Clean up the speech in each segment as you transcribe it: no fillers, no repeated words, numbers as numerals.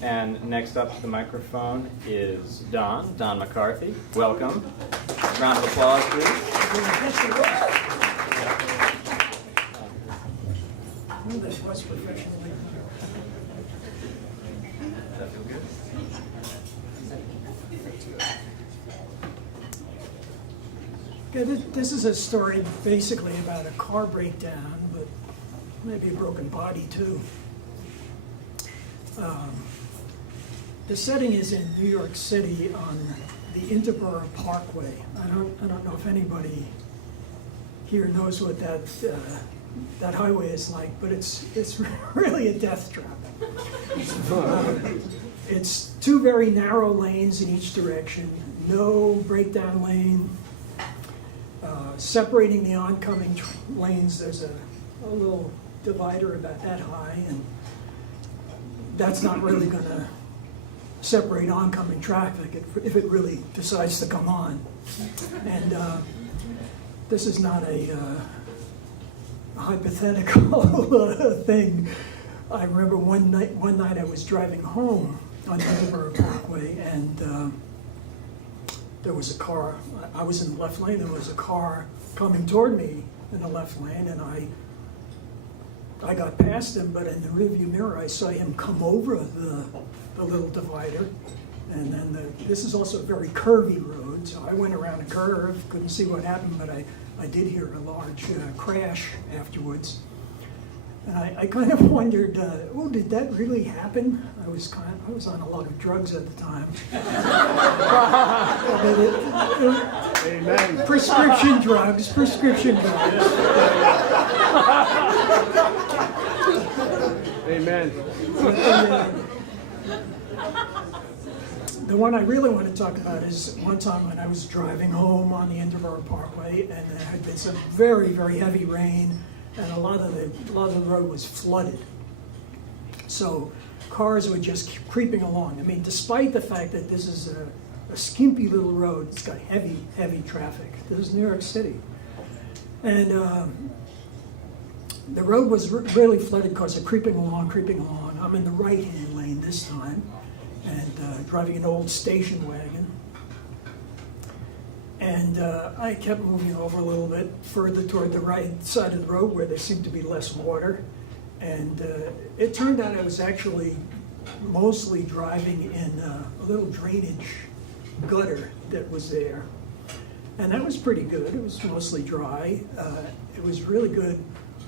And next up to the microphone is Don McCarthy. Welcome. Round of applause, please. That was professionally. Does that feel good? Okay, this is a story basically about a car breakdown, but maybe a broken body too. The setting is in New York City on the Interborough Parkway. I don't know if anybody here knows what that highway is like, but it's really a death trap. It's two very narrow lanes in each direction, no breakdown lane. Separating the oncoming lanes, there's a little divider about that high, and that's not really going to separate oncoming traffic if it really decides to come on. And this is not a hypothetical thing. I remember one night I was driving home on Edinburgh Parkway, and there was a car. I was in the left lane. There was a car coming toward me in the left lane, and I got past him, but in the rearview mirror I saw him come over the little divider, and then this is also a very curvy road, so I went around a curve, couldn't see what happened, but I did hear a large crash afterwards. And I kind of wondered, did that really happen? I was on a lot of drugs at the time. Amen. Prescription drugs. Amen. The one I really want to talk about is one time when I was driving home on the Interborough Parkway, and there had been some very, very heavy rain, and a lot of the road was flooded. So cars were just creeping along. I mean, despite the fact that this is a skimpy little road, it's got heavy, heavy traffic. This is New York City. And the road was really flooded. Cars are creeping along. I'm in the right-hand lane this time, and driving an old station wagon. And I kept moving over a little bit further toward the right side of the road where there seemed to be less water. And it turned out I was actually mostly driving in a little drainage gutter that was there. And that was pretty good. It was mostly dry. It was really good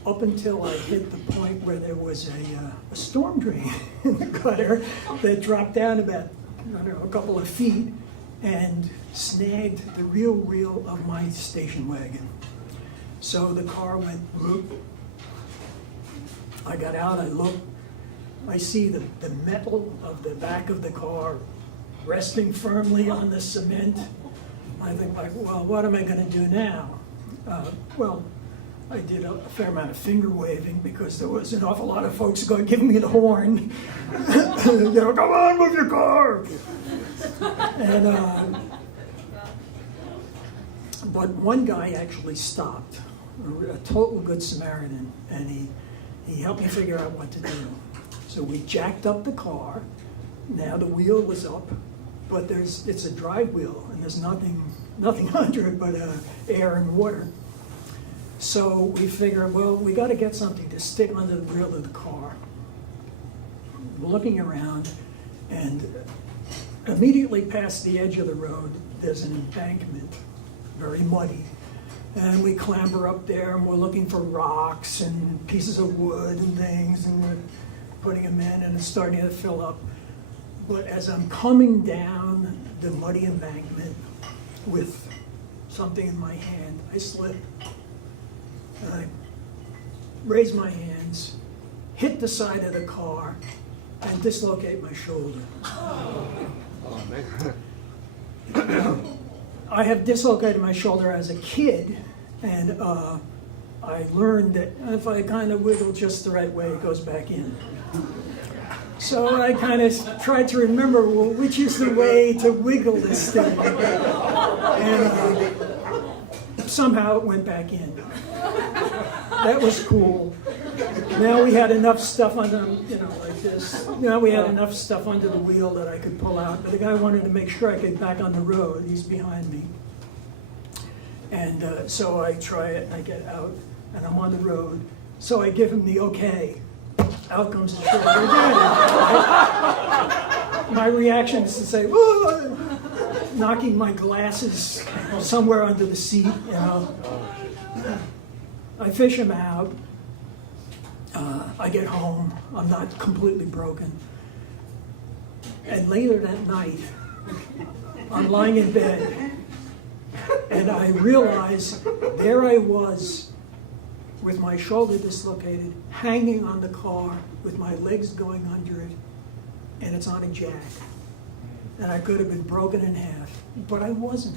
up until I hit the point where there was a storm drain in the gutter that dropped down about, a couple of feet and snagged the rear wheel of my station wagon. So the car went whoop. I got out, I looked, I see the metal of the back of the car resting firmly on the cement. I think, well, what am I going to do now? I did a fair amount of finger waving because there was an awful lot of folks giving me the horn. Come on with your car! And but one guy actually stopped, a total good Samaritan, and he helped me figure out what to do. So we jacked up the car. Now the wheel was up, but it's a dry wheel, and there's nothing under it but air and water. So we figured, well, we got to get something to stick under the wheel of the car. We're looking around, and immediately past the edge of the road, there's an embankment, very muddy. And we clamber up there, and we're looking for rocks and pieces of wood and things, and we're putting them in, and it's starting to fill up. But as I'm coming down the muddy embankment with something in my hand, I slip. And I raise my hands, hit the side of the car, and dislocate my shoulder. Oh, man. I have dislocated my shoulder as a kid, and I learned that if I kind of wiggle just the right way, it goes back in. So I kind of tried to remember, well, which is the way to wiggle this thing? And somehow it went back in. That was cool. Now we had enough stuff on them, like this. Now we had enough stuff under the wheel that I could pull out. But the guy wanted to make sure I get back on the road. He's behind me. And so I try it, and I get out, and I'm on the road. So I give him the okay. Out comes the shoulder again. My reaction is to say, "Whoa!" Knocking my glasses somewhere under the seat, I fish him out. I get home. I'm not completely broken. And later that night, I'm lying in bed, and I realize there I was with my shoulder dislocated, hanging on the car with my legs going under it, and it's on a jack. And I could have been broken in half, but I wasn't.